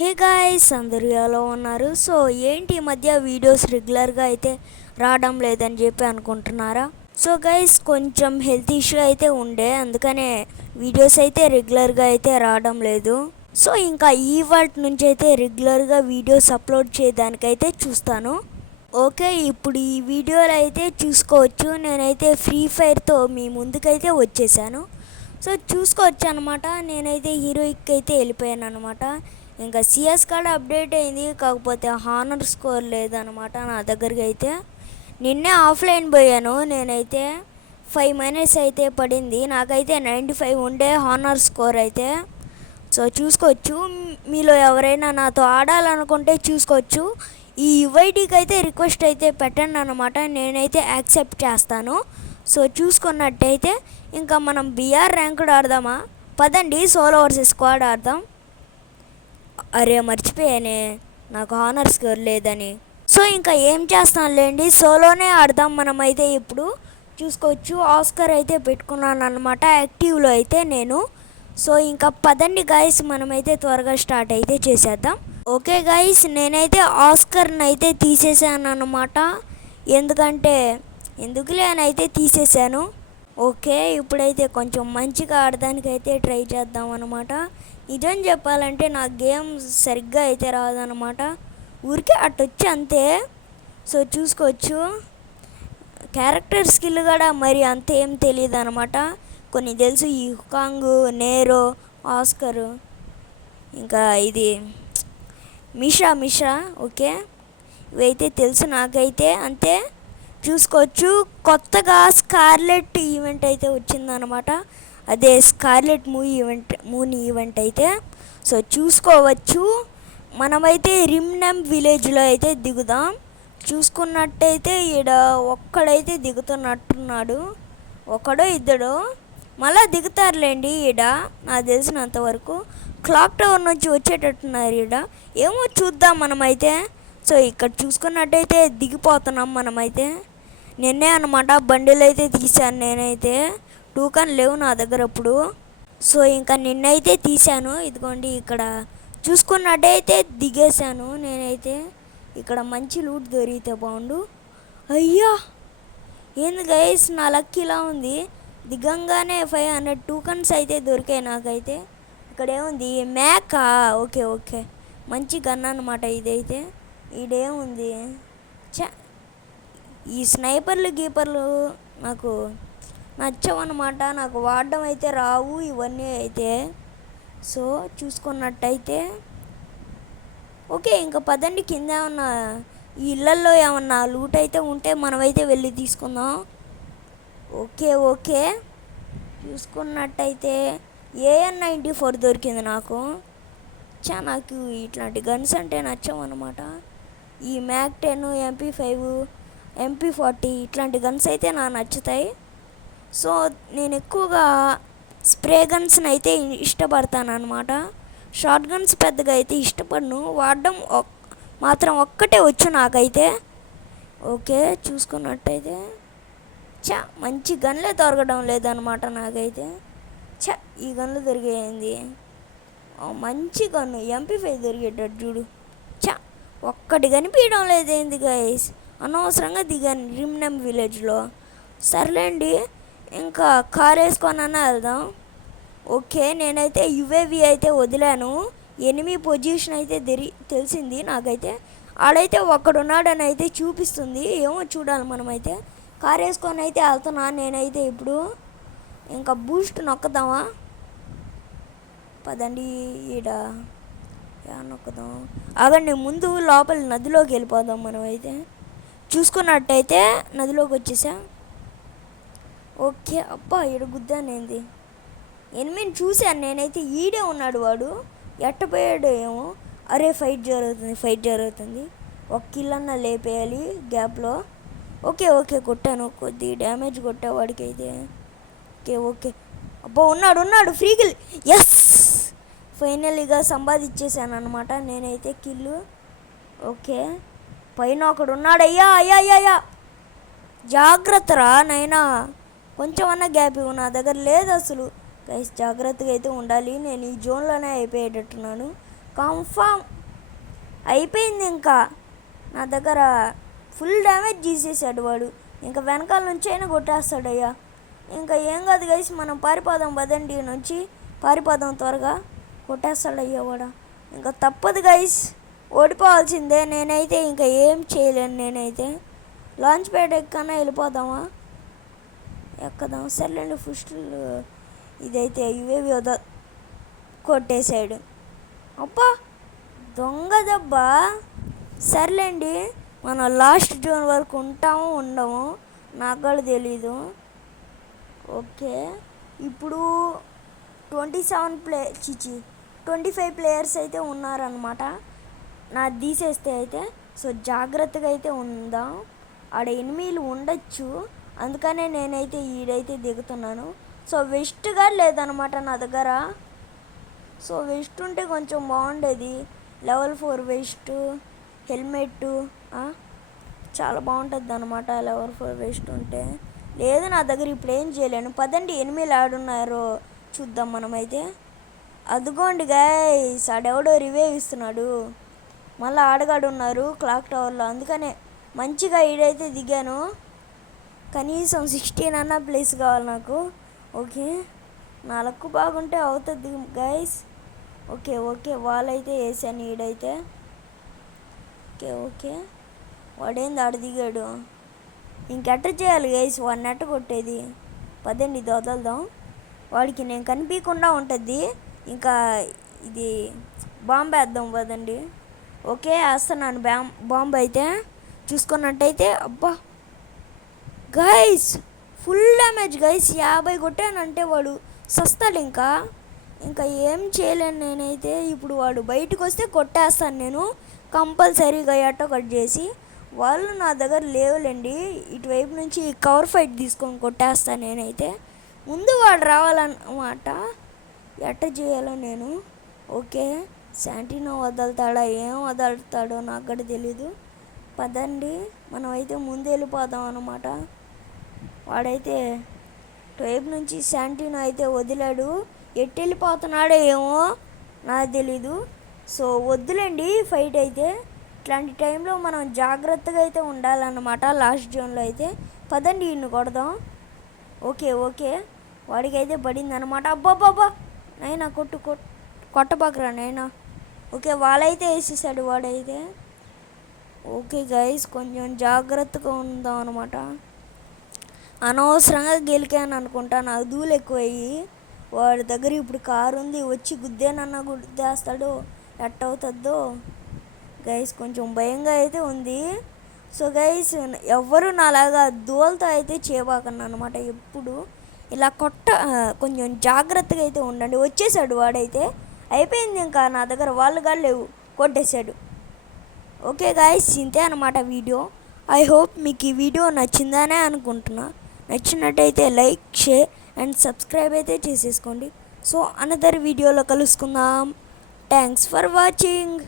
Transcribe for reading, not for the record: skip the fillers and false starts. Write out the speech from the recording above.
Hey guys, అందరూ ఎలా ఉన్నారు? సో ఏంటి ఈ మధ్య వీడియోస్ రెగ్యులర్గా అయితే రావడం లేదని చెప్పి అనుకుంటున్నారా? సో గైస్, కొంచెం హెల్త్ ఇష్యూ అయితే ఉండే, అందుకనే వీడియోస్ అయితే రెగ్యులర్గా అయితే రావడం లేదు. సో ఇంకా ఈ వాటి నుంచి అయితే రెగ్యులర్గా వీడియోస్ అప్లోడ్ చేయడానికైతే చూస్తాను. ఓకే, ఇప్పుడు ఈ వీడియోలో అయితే చూసుకోవచ్చు, నేనైతే ఫ్రీ ఫైర్తో మీ ముందుకైతే వచ్చేసాను. సో చూసుకోవచ్చు అనమాట, నేనైతే హీరోయిక్ అయితే వెళ్ళిపోయాను అనమాట. ఇంకా సిఎస్ కార్డ్ అప్డేట్ అయింది, కాకపోతే హానర్ స్కోర్ లేదనమాట నా దగ్గరికి అయితే. నిన్నే ఆఫ్లైన్ పోయాను, నేనైతే 5 అయితే పడింది, నాకైతే 95 ఉండే హానర్ స్కోర్ అయితే. సో చూసుకోవచ్చు, మీలో ఎవరైనా నాతో ఆడాలనుకుంటే చూసుకోవచ్చు. ఈ యువైటీకి అయితే రిక్వెస్ట్ అయితే పెట్టండి అనమాట, నేనైతే యాక్సెప్ట్ చేస్తాను. సో చూసుకున్నట్టయితే ఇంకా మనం బిఆర్ ర్యాంక్డ్ ఆడదామా? పదండి, సోలో వర్సెస్ స్క్వాడ్ ఆడదాం. అరే మర్చిపోయానే, నాకు హానర్ స్కోర్ లేదని. సో ఇంకా ఏం చేస్తానులేండి, సోలోనే ఆడదాం మనమైతే. ఇప్పుడు చూసుకోవచ్చు, ఆస్కర్ అయితే పెట్టుకున్నాను అనమాట యాక్టివ్లో అయితే నేను. సో ఇంకా పదండి గాయస్, మనమైతే త్వరగా స్టార్ట్ అయితే చేసేద్దాం. ఓకే గాయస్, నేనైతే ఆస్కర్ని అయితే తీసేసాను అనమాట, ఎందుకులే అని అయితే తీసేసాను. ఓకే, ఇప్పుడైతే కొంచెం మంచిగా ఆడడానికి అయితే ట్రై చేద్దాం అనమాట. నిజం చెప్పాలంటే నా గేమ్ సరిగ్గా అయితే రాదనమాట, ఊరికే అట్టొచ్చి అంతే. సో చూసుకోవచ్చు, క్యారెక్టర్ స్కిల్ కూడా మరి అంత ఏం తెలియదు అనమాట. కొన్ని తెలుసు, ఈ హుకాంగ్, నేరో, ఆస్కర్, ఇంకా ఇది మిషా. ఓకే, ఇవైతే తెలుసు నాకైతే అంతే. చూసుకోవచ్చు, కొత్తగా స్కార్లెట్ ఈవెంట్ అయితే వచ్చిందనమాట, అదే స్కార్లెట్ మూన్ ఈవెంట్ అయితే. సో చూసుకోవచ్చు, మనమైతే రిమ్నమ్ విలేజ్లో అయితే దిగుదాం. చూసుకున్నట్టయితే ఈడ ఒక్కడైతే దిగుతున్నట్టున్నాడు, ఒకడో ఇద్దడో మళ్ళీ దిగుతారులేండి ఈడ, నాకు తెలిసినంతవరకు. క్లాక్ టవర్ నుంచి వచ్చేటట్టున్నారు ఈడ, ఏమో చూద్దాం మనమైతే. సో ఇక్కడ చూసుకున్నట్టయితే దిగిపోతున్నాం మనమైతే. నిన్నే అనమాట బండిలు అయితే తీశాను నేనైతే, టూకన్ లేవు నా దగ్గర అప్పుడు. సో ఇంకా నిన్నైతే తీశాను, ఇదిగోండి ఇక్కడ చూసుకున్నట్టయితే దిగేశాను నేనైతే. ఇక్కడ మంచి లూట్ దొరికితే బాగుండు. అయ్యా, ఏంది గైస్, నా లక్ ఇలా ఉంది, దిగంగానే 500 టూకన్స్ అయితే దొరికాయి నాకైతే. ఇక్కడ ఏముంది, మ్యాకా? ఓకే, మంచి గన్ అనమాట ఇదైతే. ఈడేముంది, ఈ స్నైపర్లు గీపర్లు నాకు నచ్చవన్నమాట, నాకు వాడడం అయితే రావు ఇవన్నీ అయితే. సో చూసుకున్నట్టయితే ఓకే, ఇంకా పదండి, కింద ఏమన్నా ఈ ఇళ్ళల్లో ఏమన్నా లూట్ అయితే ఉంటే మనమైతే వెళ్ళి తీసుకుందాం. ఓకే చూసుకున్నట్టయితే AN-94 దొరికింది నాకు. నాకు ఇట్లాంటి గన్స్ అంటే నచ్చవన్నమాట. ఈ మ్యాక్ 10, MP5, MP40 ఇట్లాంటి గన్స్ అయితే నాకు నచ్చుతాయి. సో నేను ఎక్కువగా స్ప్రే గన్స్ని అయితే ఇష్టపడతాను అనమాట, షార్ట్ గన్స్ పెద్దగా అయితే ఇష్టపడను, వాడడం మాత్రం ఒక్కటే వచ్చు నాకైతే. ఓకే చూసుకున్నట్టయితే మంచి గన్లే దొరకడం లేదనమాట నాకైతే. ఈ గన్లు దొరికేయండి, మంచి గన్ను MP5 దొరికేటట్టు చూడు. ఒక్కటి కనిపించడం లేదేంది గైస్, అనవసరంగా దిగాను రిమ్నమ్ విలేజ్లో. సర్లేండి, ఇంకా కార్ వేసుకొనన్నా వెళ్దాం. ఓకే, నేనైతే UAV అయితే వదిలాను, ఎనిమి పొజిషన్ అయితే తెలిసింది నాకైతే. ఆడైతే ఒక్కడున్నాడని అయితే చూపిస్తుంది, ఏమో చూడాలి మనమైతే. కార్ వేసుకొని అయితే వెళ్తున్నా నేనైతే. ఇప్పుడు ఇంకా బూస్ట్ నొక్కుదామా? పదండి, ఈడ నొక్కుదాం. ఆగండి, ముందు లోపల నదిలోకి వెళ్ళిపోదాం మనమైతే. చూసుకున్నట్టయితే నదిలోకి వచ్చేసా. ఓకే, అబ్బా ఈడ గుద్దానేంది, ఎనిమిది చూశాను నేనైతే, ఈడే ఉన్నాడు వాడు, ఎట్టపోయాడు ఏమో. అరే ఫైట్ జరుగుతుంది, ఒక కిల్ అన్న లేపేయాలి గ్యాప్లో. ఓకే కొట్టాను, కొద్ది డ్యామేజ్ కొట్టా వాడికి అయితే. ఓకే అబ్బా, ఉన్నాడు ఫ్రీ కిల్. ఎస్, ఫైనల్గా సంపాదించేసాను అనమాట నేనైతే కిల్లు. ఓకే, పైన ఒకడు ఉన్నాడు. అయ్యా జాగ్రత్తరా నైనా, కొంచెం అన్నా గ్యాప్ ఇవ్వు, నా దగ్గర లేదు అసలు. గైస్ జాగ్రత్తగా అయితే ఉండాలి, నేను ఈ జోన్లోనే అయిపోయేటట్టున్నాను. కన్ఫామ్ అయిపోయింది. ఇంకా నా దగ్గర ఫుల్ డ్యామేజ్ తీసేసాడు వాడు. ఇంకా వెనకాల నుంచి అయినా కొట్టేస్తాడయ్యా. ఇంకా ఏం కాదు గైస్, మనం పారిపోదాం పదండి. నుంచి పారిపోదాం త్వరగా. కొట్టేస్తాడయ్యా వాడు. ఇంకా తప్పదు గైస్, ఓడిపోవాల్సిందే. నేనైతే ఇంకా ఏం చేయలేను. నేనైతే లాంచ్ ప్యాడ్ ఎక్కన్నా వెళ్ళిపోదామా? ఎక్కదాం సర్లేండి. ఫస్ట్ ఇదైతే ఇవేవి కొట్టేశాడు. అబ్బా దొంగ దెబ్బ. సర్లేండి, మనం లాస్ట్ జోన్ వరకు ఉంటాము ఉండము నాకు కూడా తెలీదు. ఓకే, ఇప్పుడు 25 ప్లేయర్స్ అయితే ఉన్నారనమాట. నా తీసేస్తే అయితే. సో జాగ్రత్తగా అయితే ఉందాం. ఆడ ఎనిమిలు ఉండొచ్చు, అందుకనే నేనైతే ఈడైతే దిగుతున్నాను. సో వెస్ట్గా లేదనమాట నా దగ్గర. సో వెస్ట్ ఉంటే కొంచెం బాగుండేది. లెవెల్ 4 వెస్ట్, హెల్మెట్ చాలా బాగుంటుంది అనమాట లెవెల్ 4 వెస్ట్ ఉంటే. లేదు నా దగ్గర ఇప్పుడు ఏం చేయలేను. పదండి, ఎనిమిలు ఆడున్నారో చూద్దాం మనమైతే. అదిగోండి గైస్, ఆడెవడో రివైవ్ ఇస్తున్నాడు. మళ్ళీ ఆడగాడున్నారు క్లాక్ టవర్లో, అందుకనే మంచిగా ఈడైతే దిగాను. కనీసం 16 అన్న ప్లేస్ కావాలి నాకు. ఓకే, నా లక్కు బాగుంటే అవుతుంది గైస్. ఓకే ఓకే, వాళ్ళైతే వేసాను ఈడైతే. ఓకే ఓకే, వాడేంది ఆడ దిగాడు. ఇంకెట్ట చేయాలి గైస్ వాడిని నెట్ట కొట్టేది? పదండి ఇది వదలదాం. వాడికి నేను కనిపించకుండా ఉంటుంది. ఇంకా ఇది బాంబు వేద్దాం పదండి. ఓకే వేస్తున్నాను బాంబు అయితే. చూసుకున్నట్టయితే అబ్బా గైస్ ఫుల్ డ్యామేజ్ గైస్. 50 కొట్టానంటే వాడు సస్తాడు. ఇంకా ఏం చేయలేను నేనైతే. ఇప్పుడు వాడు బయటకు వస్తే కొట్టేస్తాను నేను కంపల్సరీగా ఎట్టో కట్ చేసి. వాళ్ళు నా దగ్గర లేవులేండి. ఇటువైపు నుంచి కవర్ ఫైట్ తీసుకొని కొట్టేస్తాను నేనైతే. ముందు వాడు రావాలన్నమాట. ఎట్ట చేయాలో నేను. ఓకే, శాంటినో వదులుతాడా ఏం వదులుతాడో నాకు కూడా తెలీదు. పదండి, మనమైతే ముందు వెళ్ళిపోదాం అనమాట. వాడైతే వైపు నుంచి శాంటినో అయితే వదిలాడు. ఎట్టు వెళ్ళిపోతున్నాడో ఏమో నాకు తెలీదు. సో వద్దులేండి ఫైట్ అయితే. ఇట్లాంటి టైంలో మనం జాగ్రత్తగా అయితే ఉండాలన్నమాట లాస్ట్ జోన్లో అయితే. పదండి ఇన్ని కొడదాం. ఓకే ఓకే, వాడికైతే పడింది అనమాట. అబ్బాబ్బాబ్బా నైనా కొట్టబాకరా నైనా. ఓకే, వాళ్ళైతే వేసేసాడు వాడైతే. ఓకే గైస్, కొంచెం జాగ్రత్తగా ఉందాం అనమాట. అనవసరంగా గెలికాను అనుకుంటా, నాకు ధూళి ఎక్కువయ్యి. వాడి దగ్గర ఇప్పుడు కారు ఉంది, వచ్చి గుద్దేనన్నా గుద్దేస్తాడో ఎట్టవుతుందో గైస్. కొంచెం భయంగా అయితే ఉంది. సో గైస్, ఎవ్వరూ నాలాగా దూలతో అయితే చేయబాకన్నా అనమాట. ఎప్పుడు ఇలా కొంచెం జాగ్రత్తగా అయితే ఉండండి. వచ్చేసాడు వాడైతే, అయిపోయింది. ఇంకా నా దగ్గర వాళ్ళు కూడా లేవు, కొట్టేశాడు. ఓకే గైస్, ఇంతే అనమాట వీడియో. ఐ హోప్ మీకు ఈ వీడియో నచ్చిందనే అనుకుంటున్నా. నచ్చినట్టయితే లైక్, షేర్ అండ్ సబ్స్క్రైబ్ అయితే చేసేసుకోండి. సో అనదర్ వీడియోలో కలుసుకుందాం. Thanks for watching.